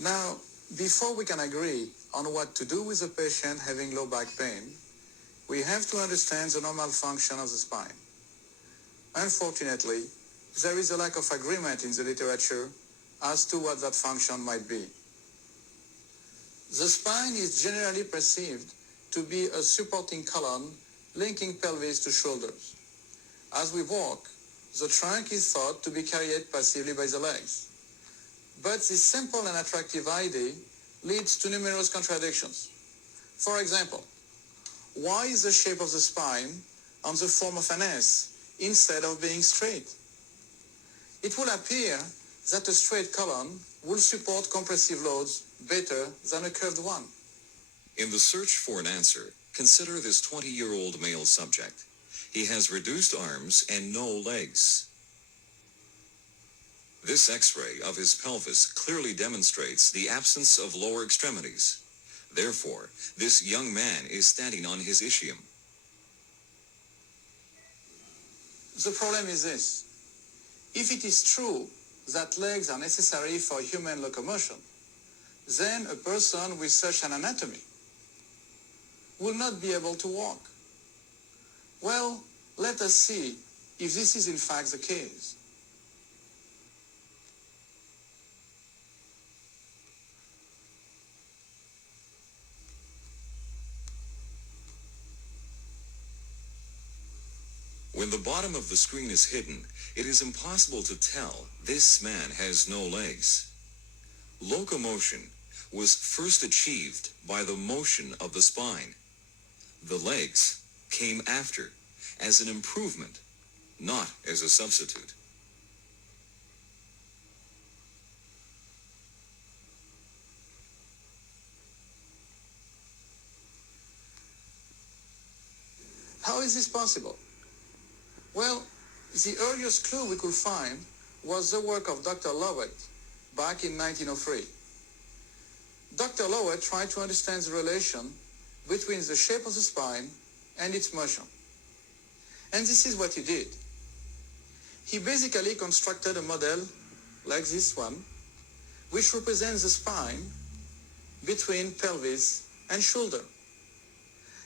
Now, before we can agree on what to do with a patient having low back pain, we have to understand the normal function of the spine. Unfortunately, there is a lack of agreement in the literature as to what that function might be. The spine is generally perceived to be a supporting column linking pelvis to shoulders. As we walk, the trunk is thought to be carried passively by the legs. But this simple and attractive idea leads to numerous contradictions. For example, why is the shape of the spine on the form of an S instead of being straight? It will appear that a straight column will support compressive loads better than a curved one. In the search for an answer, consider this 20-year-old male subject. He has reduced arms and no legs. This X-ray of his pelvis clearly demonstrates the absence of lower extremities. Therefore, this young man is standing on his ischium. The problem is this. If it is true that legs are necessary for human locomotion, then a person with such an anatomy will not be able to walk. Well, let us see if this is in fact the case. When the bottom of the screen is hidden, it is impossible to tell this man has no legs. Locomotion was first achieved by the motion of the spine. The legs came after, as an improvement, not as a substitute. How is this possible? Well, the earliest clue we could find was the work of Dr. Lowett back in 1903. Dr. Lowett tried to understand the relation between the shape of the spine and its motion. And this is what he did. He basically constructed a model like this one, which represents the spine between pelvis and shoulder.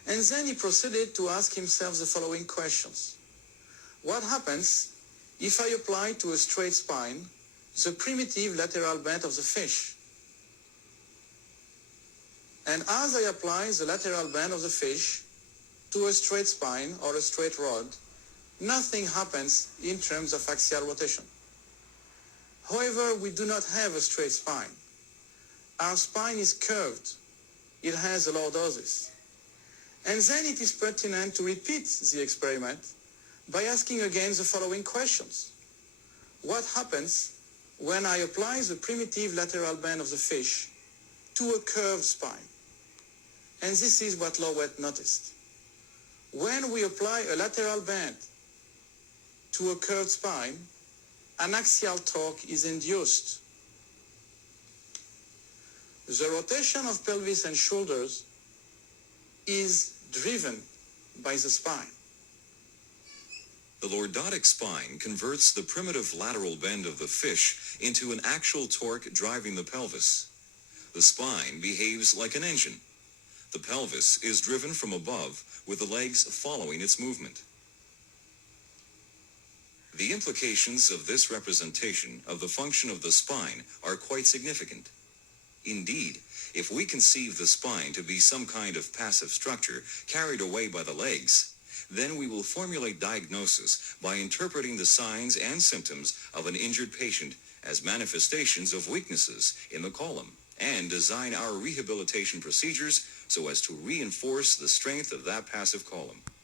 And then he proceeded to ask himself the following questions. What happens if I apply to a straight spine the primitive lateral bend of the fish? And as I apply the lateral bend of the fish to a straight spine or a straight rod, nothing happens in terms of axial rotation. However, we do not have a straight spine. Our spine is curved. It has a lordosis. And then it is pertinent to repeat the experiment by asking again the following questions. What happens when I apply the primitive lateral bend of the fish to a curved spine? And this is what Lowett noticed. When we apply a lateral bend to a curved spine, an axial torque is induced. The rotation of pelvis and shoulders is driven by the spine. The lordotic spine converts the primitive lateral bend of the fish into an actual torque driving the pelvis. The spine behaves like an engine. The pelvis is driven from above, with the legs following its movement. The implications of this representation of the function of the spine are quite significant. Indeed, if we conceive the spine to be some kind of passive structure carried away by the legs, then we will formulate diagnosis by interpreting the signs and symptoms of an injured patient as manifestations of weaknesses in the column, and design our rehabilitation procedures so as to reinforce the strength of that passive column.